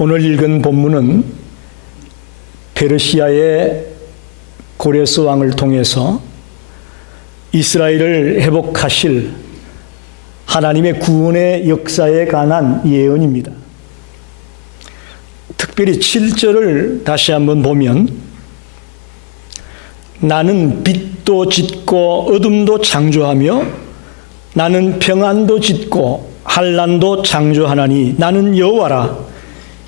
오늘 읽은 본문은 페르시아의 고레스 왕을 통해서 이스라엘을 회복하실 하나님의 구원의 역사에 관한 예언입니다. 특별히 7절을 다시 한번 보면 나는 빛도 짓고 어둠도 창조하며 나는 평안도 짓고 환난도 창조하나니 나는 여호와라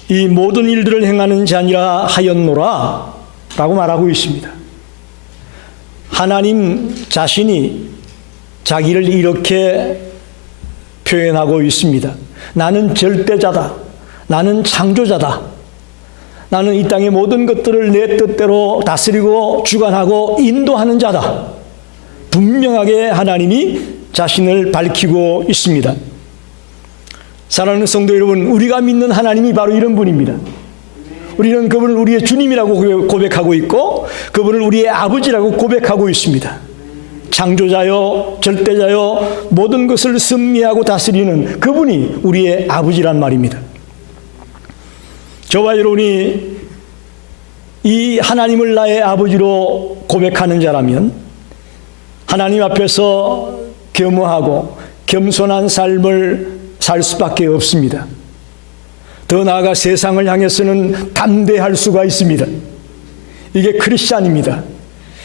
이 모든 일들을 행하는 자니라 하였노라 라고 말하고 있습니다. 하나님 자신이 자기를 이렇게 표현하고 있습니다. 나는 절대자다. 나는 창조자다. 나는 이 땅의 모든 것들을 내 뜻대로 다스리고 주관하고 인도하는 자다. 분명하게 하나님이 자신을 밝히고 있습니다. 사랑하는 성도 여러분, 우리가 믿는 하나님이 바로 이런 분입니다. 우리는 그분을 우리의 주님이라고 고백하고 있고 그분을 우리의 아버지라고 고백하고 있습니다. 창조자요, 절대자요, 모든 것을 섭리하고 다스리는 그분이 우리의 아버지란 말입니다. 저와 여러분이 이 하나님을 나의 아버지로 고백하는 자라면 하나님 앞에서 겸허하고 겸손한 삶을 살 수밖에 없습니다. 더 나아가 세상을 향해서는 담대할 수가 있습니다. 이게 크리스찬입니다.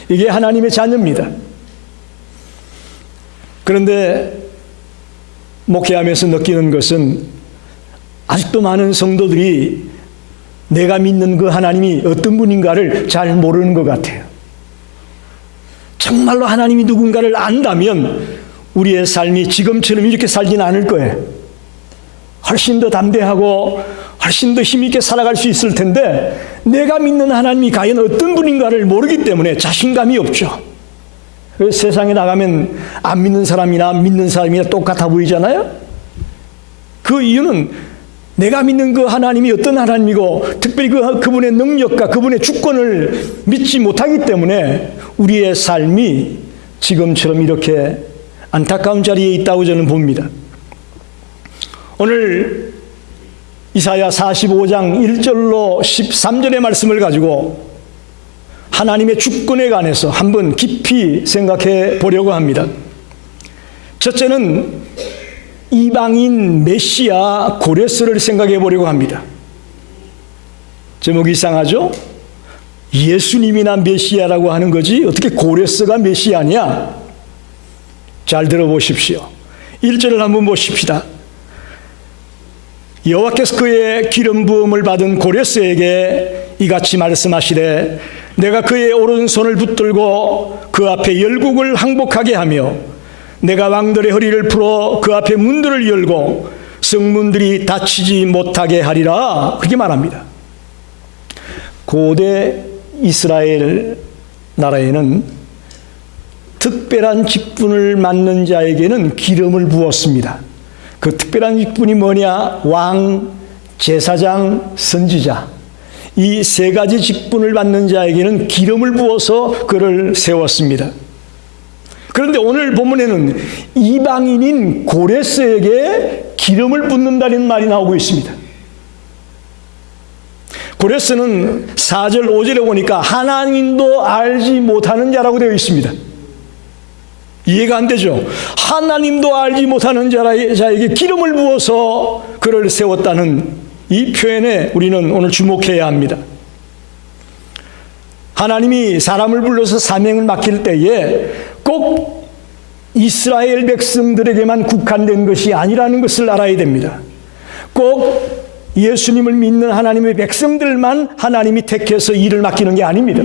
이게 하나님의 자녀입니다. 그런데 목회하면서 느끼는 것은 아직도 많은 성도들이 내가 믿는 그 하나님이 어떤 분인가를 잘 모르는 것 같아요. 정말로 하나님이 누군가를 안다면 우리의 삶이 지금처럼 이렇게 살지는 않을 거예요. 훨씬 더 담대하고 훨씬 더 힘있게 살아갈 수 있을 텐데 내가 믿는 하나님이 과연 어떤 분인가를 모르기 때문에 자신감이 없죠. 그래서 세상에 나가면 안 믿는 사람이나 믿는 사람이나 똑같아 보이잖아요. 그 이유는 내가 믿는 그 하나님이 어떤 하나님이고 특별히 그분의 능력과 그분의 주권을 믿지 못하기 때문에 우리의 삶이 지금처럼 이렇게 안타까운 자리에 있다고 저는 봅니다. 오늘 이사야 45장 1절로 13절의 말씀을 가지고 하나님의 주권에 관해서 한번 깊이 생각해 보려고 합니다. 첫째는 이방인 메시아 고레스를 생각해 보려고 합니다. 제목이 이상하죠? 예수님이나 메시아라고 하는 거지 어떻게 고레스가 메시아냐? 잘 들어보십시오. 1절을 한번 보십시다. 여호와께서 그의 기름 부음을 받은 고레스에게 이같이 말씀하시되 내가 그의 오른손을 붙들고 그 앞에 열국을 항복하게 하며 내가 왕들의 허리를 풀어 그 앞에 문들을 열고 성문들이 닫히지 못하게 하리라 그렇게 말합니다. 고대 이스라엘 나라에는 특별한 직분을 맡는 자에게는 기름을 부었습니다. 그 특별한 직분이 뭐냐? 왕, 제사장, 선지자. 이 세 가지 직분을 받는 자에게는 기름을 부어서 그를 세웠습니다. 그런데 오늘 본문에는 이방인인 고레스에게 기름을 붓는다는 말이 나오고 있습니다. 고레스는 4절, 5절에 보니까 하나님도 알지 못하는 자라고 되어 있습니다. 이해가 안 되죠? 하나님도 알지 못하는 자에게 기름을 부어서 그를 세웠다는 이 표현에 우리는 오늘 주목해야 합니다. 하나님이 사람을 불러서 사명을 맡길 때에 꼭 이스라엘 백성들에게만 국한된 것이 아니라는 것을 알아야 됩니다. 꼭 예수님을 믿는 하나님의 백성들만 하나님이 택해서 일을 맡기는 게 아닙니다.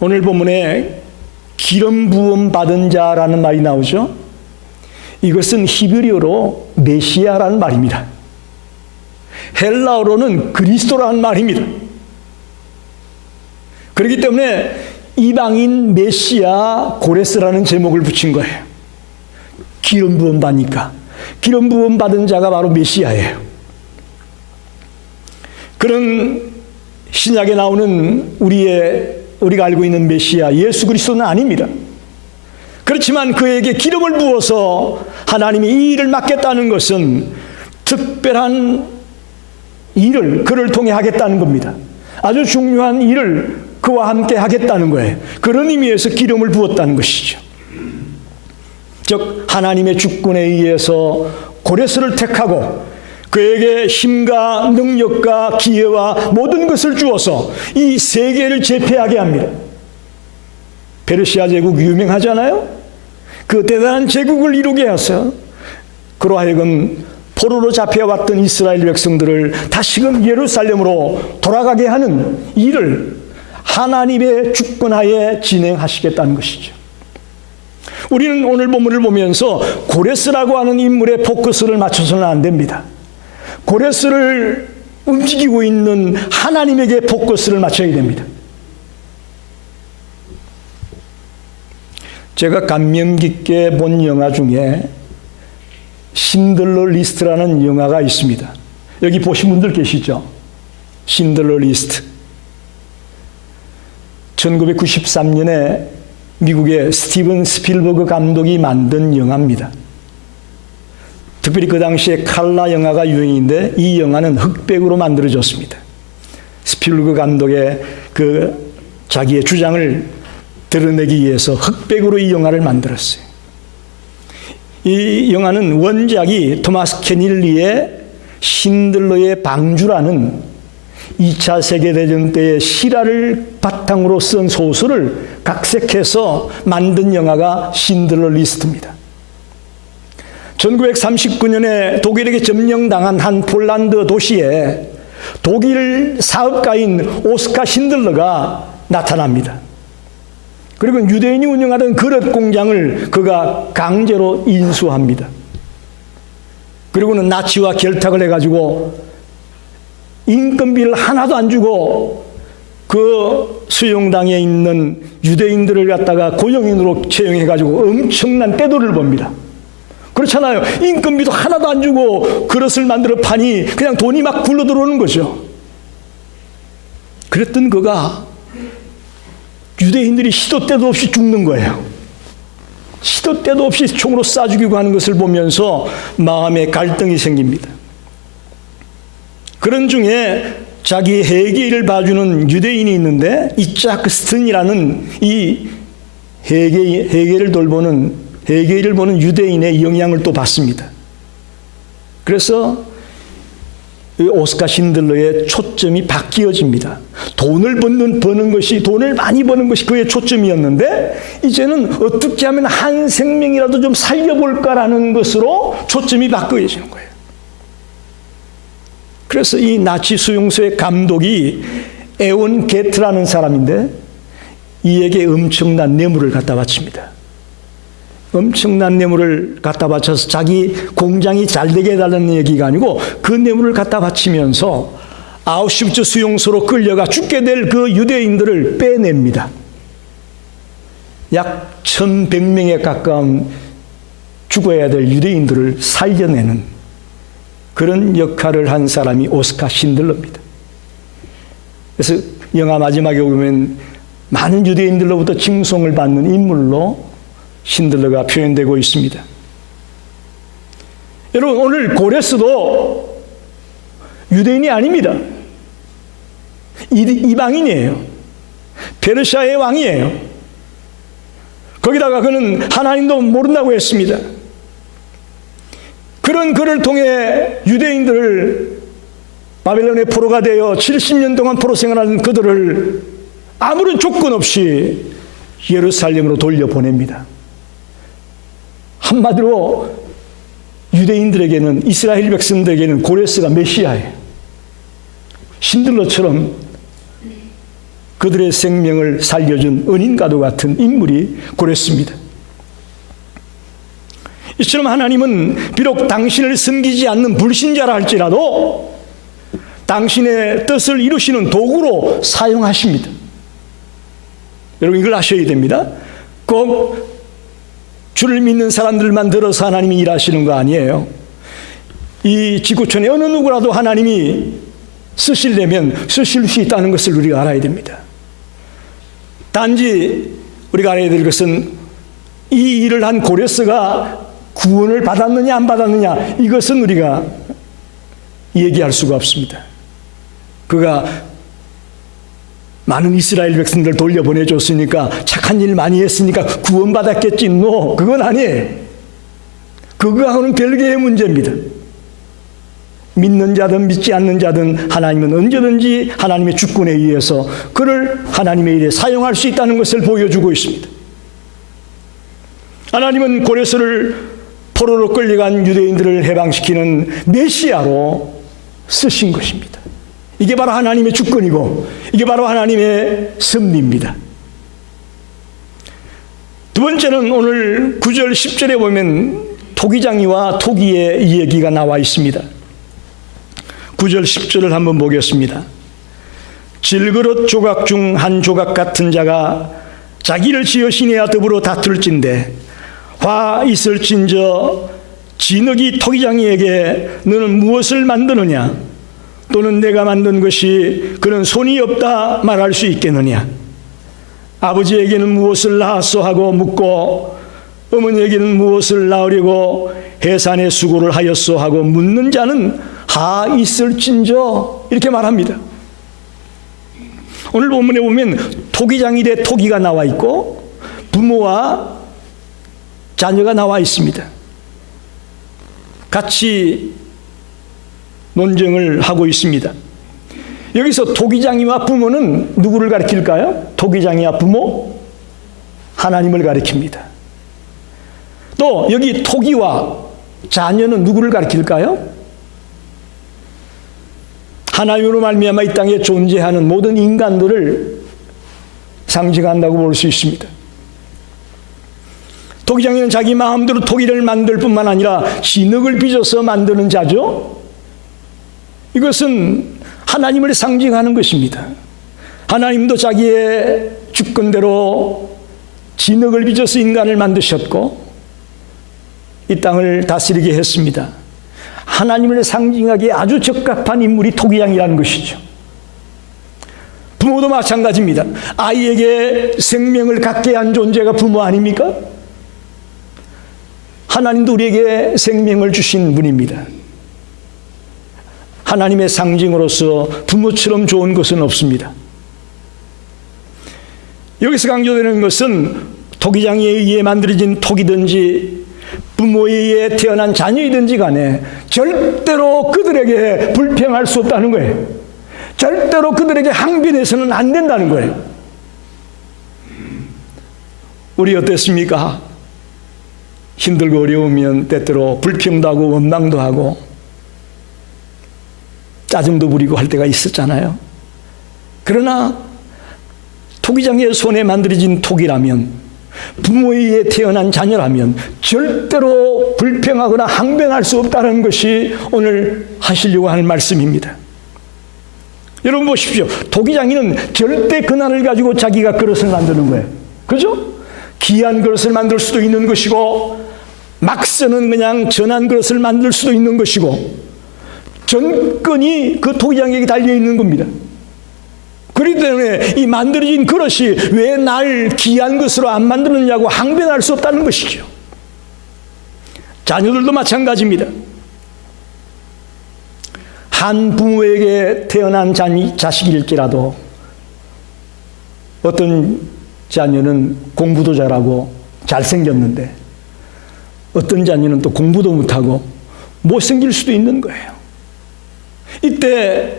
오늘 본문에 기름 부음 받은 자라는 말이 나오죠. 이것은 히브리어로 메시아라는 말입니다. 헬라어로는 그리스도라는 말입니다. 그렇기 때문에 이방인 메시아 고레스라는 제목을 붙인 거예요. 기름 부음 받으니까. 기름 부음 받은 자가 바로 메시아예요. 그런 신약에 나오는 우리가 알고 있는 메시아 예수 그리스도는 아닙니다. 그렇지만 그에게 기름을 부어서 하나님이 이 일을 맡겠다는 것은 특별한 일을 그를 통해 하겠다는 겁니다. 아주 중요한 일을 그와 함께 하겠다는 거예요. 그런 의미에서 기름을 부었다는 것이죠. 즉 하나님의 주권에 의해서 고레스를 택하고 그에게 힘과 능력과 기회와 모든 것을 주어서 이 세계를 제패하게 합니다. 페르시아 제국 유명하잖아요. 그 대단한 제국을 이루게 해서 그로 하여금 포로로 잡혀왔던 이스라엘 백성들을 다시금 예루살렘으로 돌아가게 하는 일을 하나님의 주권하에 진행하시겠다는 것이죠. 우리는 오늘 본문을 보면서 고레스라고 하는 인물의 포커스를 맞춰서는 안 됩니다. 고레스를 움직이고 있는 하나님에게 포커스를 맞춰야 됩니다. 제가 감명 깊게 본 영화 중에 신들러 리스트라는 영화가 있습니다. 여기 보신 분들 계시죠? 신들러 리스트. 1993년에 미국의 스티븐 스필버그 감독이 만든 영화입니다. 특별히 그 당시에 칼라 영화가 유행인데 이 영화는 흑백으로 만들어졌습니다. 스필버그 감독의 그 자기의 주장을 드러내기 위해서 흑백으로 이 영화를 만들었어요. 이 영화는 원작이 토마스 케닐리의 신들러의 방주라는 2차 세계대전 때의 실화를 바탕으로 쓴 소설을 각색해서 만든 영화가 신들러 리스트입니다. 1939년에 독일에게 점령당한 한 폴란드 도시에 독일 사업가인 오스카 신들러가 나타납니다. 그리고 유대인이 운영하던 그릇 공장을 그가 강제로 인수합니다. 그리고는 나치와 결탁을 해가지고 인건비를 하나도 안 주고 그 수용당에 있는 유대인들을 갖다가 고용인으로 채용해가지고 엄청난 떼돈을 법니다. 그렇잖아요. 인건비도 하나도 안 주고 그릇을 만들어 파니 그냥 돈이 막 굴러 들어오는 거죠. 그랬던 그가 유대인들이 시도 때도 없이 죽는 거예요. 시도 때도 없이 총으로 쏴 죽이고 하는 것을 보면서 마음에 갈등이 생깁니다. 그런 중에 자기 회개를 봐주는 유대인이 있는데 이 자크 스턴이라는 이 회개를 보는 유대인의 영향을 또 받습니다. 그래서 오스카 신들러의 초점이 바뀌어집니다. 돈을 많이 버는 것이 그의 초점이었는데 이제는 어떻게 하면 한 생명이라도 좀 살려볼까라는 것으로 초점이 바뀌어지는 거예요. 그래서 이 나치 수용소의 감독이 에온 게트라는 사람인데 이에게 엄청난 뇌물을 갖다 바칩니다. 엄청난 뇌물을 갖다 바쳐서 자기 공장이 잘 되게 해달라는 얘기가 아니고 그 뇌물을 갖다 바치면서 아우슈비츠 수용소로 끌려가 죽게 될 그 유대인들을 빼냅니다. 약 1100명에 가까운 죽어야 될 유대인들을 살려내는 그런 역할을 한 사람이 오스카 신들러입니다. 그래서 영화 마지막에 보면 많은 유대인들로부터 칭송을 받는 인물로 신들러가 표현되고 있습니다. 여러분 오늘 고레스도 유대인이 아닙니다. 이방인이에요. 페르시아의 왕이에요. 거기다가 그는 하나님도 모른다고 했습니다. 그런 그를 통해 유대인들을 바벨론의 포로가 되어 70년 동안 포로 생활하는 그들을 아무런 조건 없이 예루살렘으로 돌려보냅니다. 한마디로 유대인들에게는 이스라엘 백성들에게는 고레스가 메시아예요. 신들러처럼 그들의 생명을 살려준 은인과도 같은 인물이 고레스입니다. 이처럼 하나님은 비록 당신을 섬기지 않는 불신자라 할지라도 당신의 뜻을 이루시는 도구로 사용하십니다. 여러분 이걸 아셔야 됩니다. 꼭 주를 믿는 사람들만 들어서 하나님이 일하시는 거 아니에요. 이 지구촌에 어느 누구라도 하나님이 쓰시려면 쓰실 수 있다는 것을 우리가 알아야 됩니다. 단지 우리가 알아야 될 것은 이 일을 한 고레스가 구원을 받았느냐 안 받았느냐 이것은 우리가 얘기할 수가 없습니다. 그가 많은 이스라엘 백성들 돌려보내줬으니까 착한 일 많이 했으니까 구원받았겠지. 그건 아니에요. 그거하고는 별개의 문제입니다. 믿는 자든 믿지 않는 자든 하나님은 언제든지 하나님의 주권에 의해서 그를 하나님의 일에 사용할 수 있다는 것을 보여주고 있습니다. 하나님은 고레스를 포로로 끌려간 유대인들을 해방시키는 메시아로 쓰신 것입니다. 이게 바로 하나님의 주권이고 이게 바로 하나님의 섭리입니다. 두 번째는 오늘 9절 10절에 보면 토기장이와 토기의 얘기가 나와 있습니다. 9절 10절을 한번 보겠습니다. 질그릇 조각 중 한 조각 같은 자가 자기를 지으시니와 더불어 다툴진대 화 있을진저 진흙이 토기장이에게 너는 무엇을 만드느냐 또는 내가 만든 것이 그런 손이 없다 말할 수 있겠느냐. 아버지에게는 무엇을 낳았소 하고 묻고 어머니에게는 무엇을 낳으려고 해산의 수고를 하였소 하고 묻는 자는 하 있을진저 이렇게 말합니다. 오늘 본문에 보면 토기장이 대 토기가 나와 있고 부모와 자녀가 나와 있습니다. 같이 논쟁을 하고 있습니다. 여기서 토기장이와 부모는 누구를 가리킬까요? 토기장이와 부모? 하나님을 가리킵니다. 또 여기 토기와 자녀는 누구를 가리킬까요? 하나님으로 말미암아 이 땅에 존재하는 모든 인간들을 상징한다고 볼 수 있습니다. 토기장이는 자기 마음대로 토기를 만들 뿐만 아니라 진흙을 빚어서 만드는 자죠. 이것은 하나님을 상징하는 것입니다. 하나님도 자기의 주권대로 진흙을 빚어서 인간을 만드셨고 이 땅을 다스리게 했습니다. 하나님을 상징하기에 아주 적합한 인물이 토기장이라는 것이죠. 부모도 마찬가지입니다. 아이에게 생명을 갖게 한 존재가 부모 아닙니까? 하나님도 우리에게 생명을 주신 분입니다. 하나님의 상징으로서 부모처럼 좋은 것은 없습니다. 여기서 강조되는 것은 토기장에 의해 만들어진 토기든지 부모에 의해 태어난 자녀이든지 간에 절대로 그들에게 불평할 수 없다는 거예요. 절대로 그들에게 항변해서는 안 된다는 거예요. 우리 어땠습니까? 힘들고 어려우면 때때로 불평도 하고 원망도 하고 짜증도 부리고 할 때가 있었잖아요. 그러나 토기장의 손에 만들어진 토기라면 부모에 의해 태어난 자녀라면 절대로 불평하거나 항변할 수 없다는 것이 오늘 하시려고 하는 말씀입니다. 여러분 보십시오. 토기장이는 절대 근한을 가지고 자기가 그릇을 만드는 거예요. 그죠? 귀한 그릇을 만들 수도 있는 것이고 막서는 그냥 전한 그릇을 만들 수도 있는 것이고 전권이 그 토기장에게 달려있는 겁니다. 그렇기 때문에 이 만들어진 그릇이 왜 날 귀한 것으로 안 만드느냐고 항변할 수 없다는 것이죠. 자녀들도 마찬가지입니다. 한 부모에게 태어난 자식일지라도 어떤 자녀는 공부도 잘하고 잘생겼는데 어떤 자녀는 또 공부도 못하고 못생길 수도 있는 거예요. 이때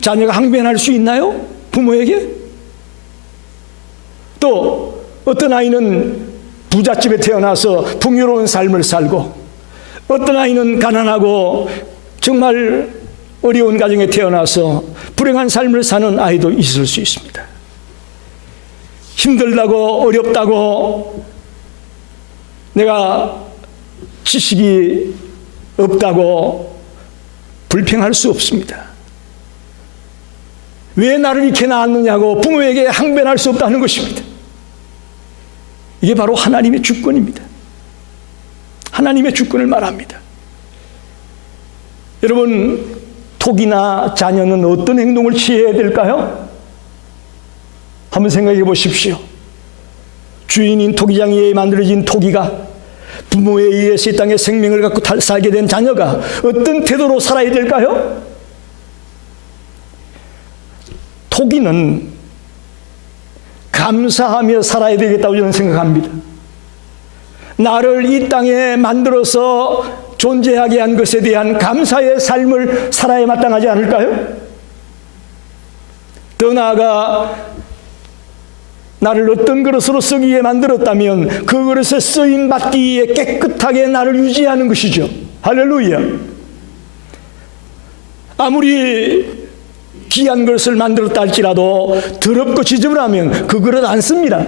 자녀가 항변할 수 있나요? 부모에게? 또 어떤 아이는 부잣집에 태어나서 풍요로운 삶을 살고 어떤 아이는 가난하고 정말 어려운 가정에 태어나서 불행한 삶을 사는 아이도 있을 수 있습니다. 힘들다고 어렵다고 내가 지식이 없다고 불평할 수 없습니다. 왜 나를 이렇게 낳았느냐고 부모에게 항변할 수 없다는 것입니다. 이게 바로 하나님의 주권입니다. 하나님의 주권을 말합니다. 여러분, 토기나 자녀는 어떤 행동을 취해야 될까요? 한번 생각해 보십시오. 주인인 토기장에 의해 만들어진 토기가 부모에 의해서 이 땅에 생명을 갖고 살게 된 자녀가 어떤 태도로 살아야 될까요? 토기는 감사하며 살아야 되겠다고 저는 생각합니다. 나를 이 땅에 만들어서 존재하게 한 것에 대한 감사의 삶을 살아야 마땅하지 않을까요? 더 나아가 나를 어떤 그릇으로 쓰기에 만들었다면 그 그릇에 쓰임 받기에 깨끗하게 나를 유지하는 것이죠. 할렐루야. 아무리 귀한 그릇을 만들었다 할지라도 더럽고 지저분하면 그 그릇 안 씁니다.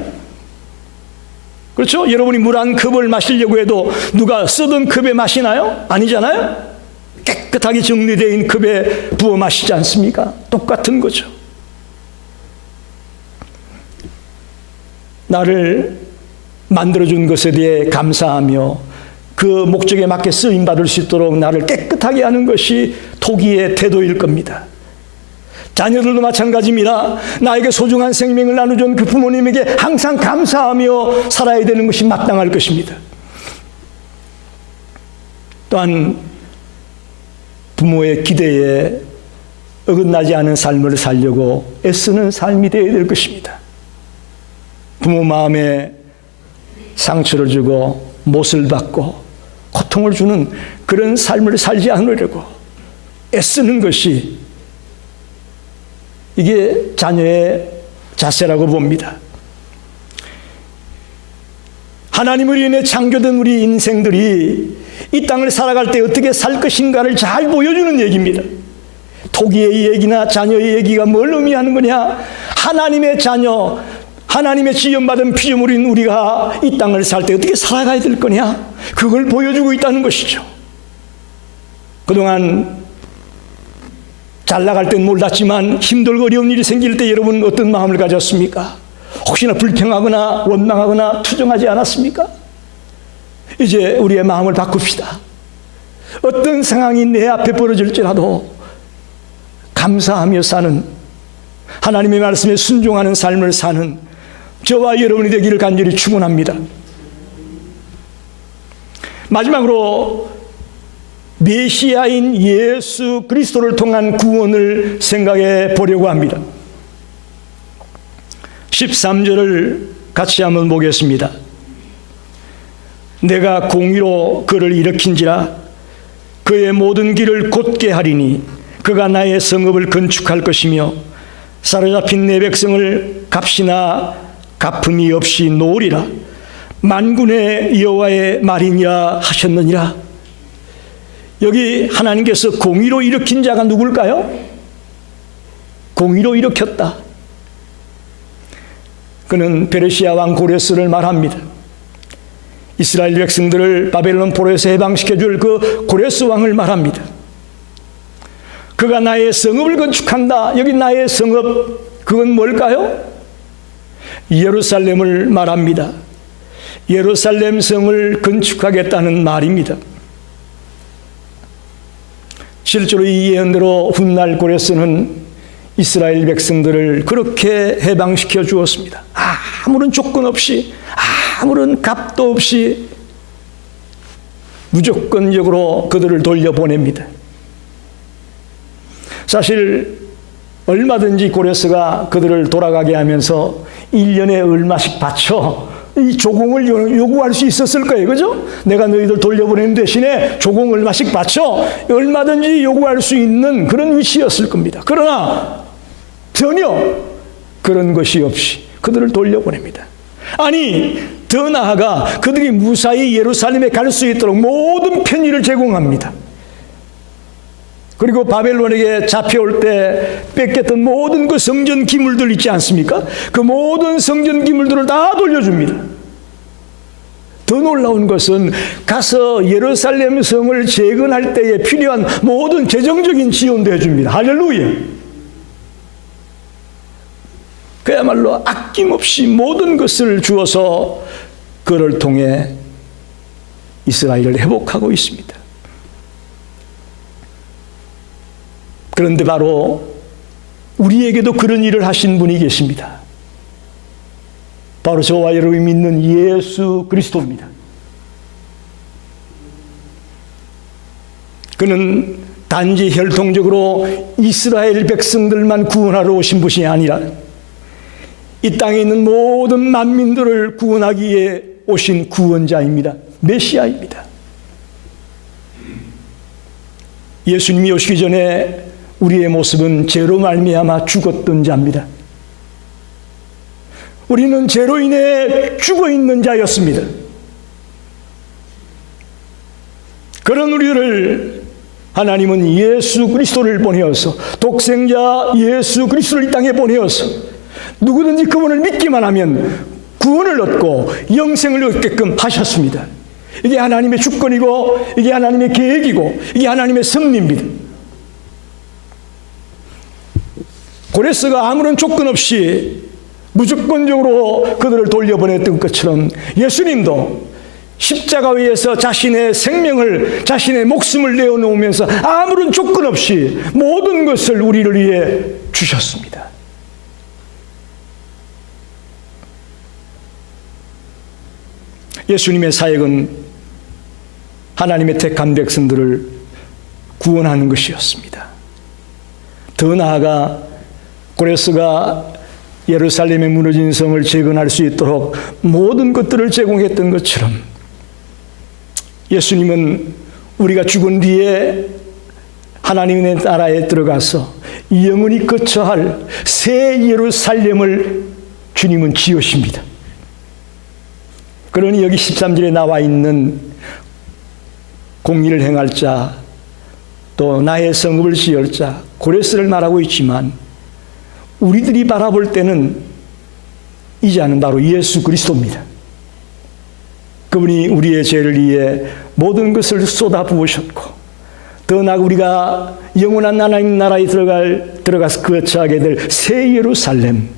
그렇죠? 여러분이 물 한 컵을 마시려고 해도 누가 쓰던 컵에 마시나요? 아니잖아요? 깨끗하게 정리되어 있는 컵에 부어 마시지 않습니까? 똑같은 거죠. 나를 만들어준 것에 대해 감사하며 그 목적에 맞게 쓰임받을 수 있도록 나를 깨끗하게 하는 것이 토기의 태도일 겁니다. 자녀들도 마찬가지입니다. 나에게 소중한 생명을 나눠준 그 부모님에게 항상 감사하며 살아야 되는 것이 마땅할 것입니다. 또한 부모의 기대에 어긋나지 않은 삶을 살려고 애쓰는 삶이 되어야 될 것입니다. 부모 마음에 상처를 주고 못을 받고 고통을 주는 그런 삶을 살지 않으려고 애쓰는 것이 이게 자녀의 자세라고 봅니다. 하나님을 인해 창조된 우리 인생들이 이 땅을 살아갈 때 어떻게 살 것인가를 잘 보여주는 얘기입니다. 토기의 얘기나 자녀의 얘기가 뭘 의미하는 거냐? 하나님의 자녀, 하나님의 지연받은 피조물인 우리가 이 땅을 살 때 어떻게 살아가야 될 거냐? 그걸 보여주고 있다는 것이죠. 그동안 잘 나갈 땐 몰랐지만 힘들고 어려운 일이 생길 때 여러분 어떤 마음을 가졌습니까? 혹시나 불평하거나 원망하거나 투정하지 않았습니까? 이제 우리의 마음을 바꿉시다. 어떤 상황이 내 앞에 벌어질지라도 감사하며 사는, 하나님의 말씀에 순종하는 삶을 사는 저와 여러분이 되기를 간절히 축원합니다. 마지막으로 메시아인 예수 그리스도를 통한 구원을 생각해 보려고 합니다. 13절을 같이 한번 보겠습니다. 내가 공의로 그를 일으킨지라 그의 모든 길을 곧게 하리니 그가 나의 성읍을 건축할 것이며 사로잡힌 내 백성을 값이나 갚음이 없이 놓으리라. 만군의 여호와의 말이냐 하셨느니라. 여기 하나님께서 공의로 일으킨 자가 누굴까요? 공의로 일으켰다. 그는 페르시아 왕 고레스를 말합니다. 이스라엘 백성들을 바벨론 포로에서 해방시켜 줄 그 고레스 왕을 말합니다. 그가 나의 성읍을 건축한다. 여기 나의 성읍, 그건 뭘까요? 예루살렘을 말합니다. 예루살렘 성을 건축하겠다는 말입니다. 실제로 이 예언대로 훗날 고레스는 이스라엘 백성들을 그렇게 해방시켜 주었습니다. 아무런 조건 없이, 아무런 값도 없이 무조건적으로 그들을 돌려보냅니다. 사실 얼마든지 고레스가 그들을 돌아가게 하면서 1년에 얼마씩 바쳐 이 조공을 요구할 수 있었을 거예요. 그죠? 내가 너희들 돌려보내는 대신에 조공 얼마씩 바쳐 얼마든지 요구할 수 있는 그런 위치였을 겁니다. 그러나 전혀 그런 것이 없이 그들을 돌려보냅니다. 아니, 더 나아가 그들이 무사히 예루살렘에 갈 수 있도록 모든 편의를 제공합니다. 그리고 바벨론에게 잡혀올 때 뺏겼던 모든 그 성전 기물들 있지 않습니까? 그 모든 성전 기물들을 다 돌려줍니다. 더 놀라운 것은 가서 예루살렘 성을 재건할 때에 필요한 모든 재정적인 지원도 해줍니다. 할렐루야! 그야말로 아낌없이 모든 것을 주어서 그를 통해 이스라엘을 회복하고 있습니다. 그런데 바로 우리에게도 그런 일을 하신 분이 계십니다. 바로 저와 여러분이 믿는 예수 그리스도입니다. 그는 단지 혈통적으로 이스라엘 백성들만 구원하러 오신 분이 아니라 이 땅에 있는 모든 만민들을 구원하기 위해 오신 구원자입니다. 메시아입니다. 예수님이 오시기 전에 우리의 모습은 죄로 말미암아 죽었던 자입니다. 우리는 죄로 인해 죽어 있는 자였습니다. 그런 우리를 하나님은 예수 그리스도를 보내어서, 독생자 예수 그리스도를 이 땅에 보내어서 누구든지 그분을 믿기만 하면 구원을 얻고 영생을 얻게끔 하셨습니다. 이게 하나님의 주권이고, 이게 하나님의 계획이고, 이게 하나님의 섭리입니다. 고레스가 아무런 조건 없이 무조건적으로 그들을 돌려보냈던 것처럼 예수님도 십자가 위에서 자신의 생명을, 자신의 목숨을 내어놓으면서 아무런 조건 없이 모든 것을 우리를 위해 주셨습니다. 예수님의 사역은 하나님의 택한 백성들을 구원하는 것이었습니다. 더 나아가 고레스가 예루살렘의 무너진 성을 재건할 수 있도록 모든 것들을 제공했던 것처럼 예수님은 우리가 죽은 뒤에 하나님의 나라에 들어가서 영원히 거처할 새 예루살렘을 주님은 지으십니다. 그러니 여기 13절에 나와 있는 공의를 행할 자, 또 나의 성읍을 지을 자, 고레스를 말하고 있지만 우리들이 바라볼 때는 이 자는 바로 예수 그리스도입니다. 그분이 우리의 죄를 위해 모든 것을 쏟아부으셨고, 더 나아가 우리가 영원한 하나님 나라에 들어가서 거처하게 될 새 예루살렘,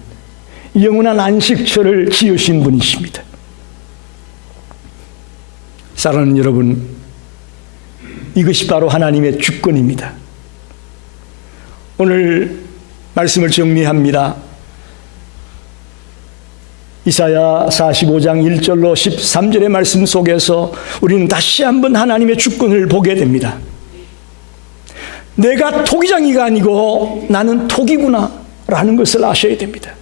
영원한 안식처를 지으신 분이십니다. 사랑하는 여러분, 이것이 바로 하나님의 주권입니다. 오늘 말씀을 정리합니다. 이사야 45장 1절로 13절의 말씀 속에서 우리는 다시 한번 하나님의 주권을 보게 됩니다. 내가 토기장이가 아니고 나는 토기구나 라는 것을 아셔야 됩니다.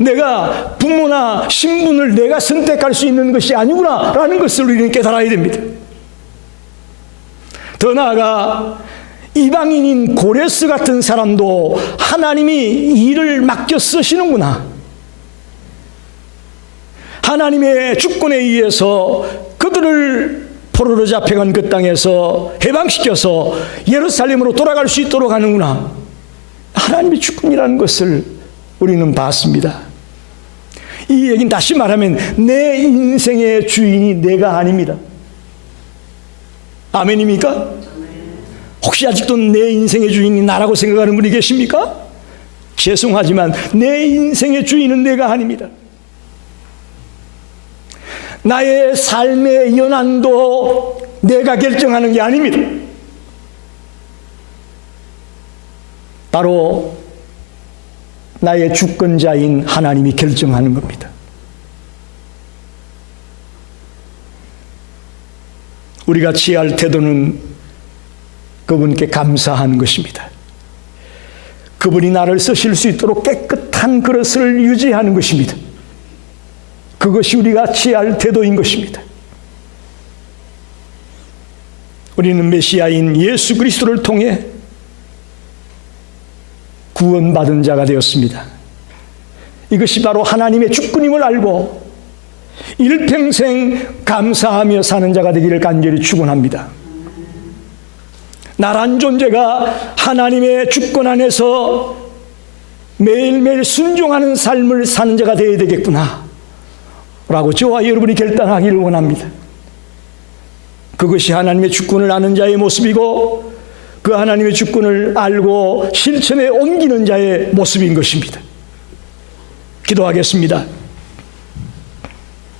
내가 부모나 신분을 내가 선택할 수 있는 것이 아니구나 라는 것을 우리는 깨달아야 됩니다. 더 나아가 이방인인 고레스 같은 사람도 하나님이 일을 맡겨 쓰시는구나. 하나님의 주권에 의해서 그들을 포로로 잡혀간 그 땅에서 해방시켜서 예루살렘으로 돌아갈 수 있도록 하는구나. 하나님의 주권이라는 것을 우리는 봤습니다. 이 얘기는 다시 말하면 내 인생의 주인이 내가 아닙니다. 아멘입니까? 혹시 아직도 내 인생의 주인이 나라고 생각하는 분이 계십니까? 죄송하지만 내 인생의 주인은 내가 아닙니다. 나의 삶의 연한도 내가 결정하는 게 아닙니다. 바로 나의 주권자인 하나님이 결정하는 겁니다. 우리가 취할 태도는 그분께 감사하는 것입니다. 그분이 나를 쓰실 수 있도록 깨끗한 그릇을 유지하는 것입니다. 그것이 우리가 취할 태도인 것입니다. 우리는 메시아인 예수 그리스도를 통해 구원받은 자가 되었습니다. 이것이 바로 하나님의 주권임을 알고 일평생 감사하며 사는 자가 되기를 간절히 축원합니다. 나란 존재가 하나님의 주권 안에서 매일매일 순종하는 삶을 사는 자가 되어야 되겠구나 라고 저와 여러분이 결단하기를 원합니다. 그것이 하나님의 주권을 아는 자의 모습이고 그 하나님의 주권을 알고 실천에 옮기는 자의 모습인 것입니다. 기도하겠습니다.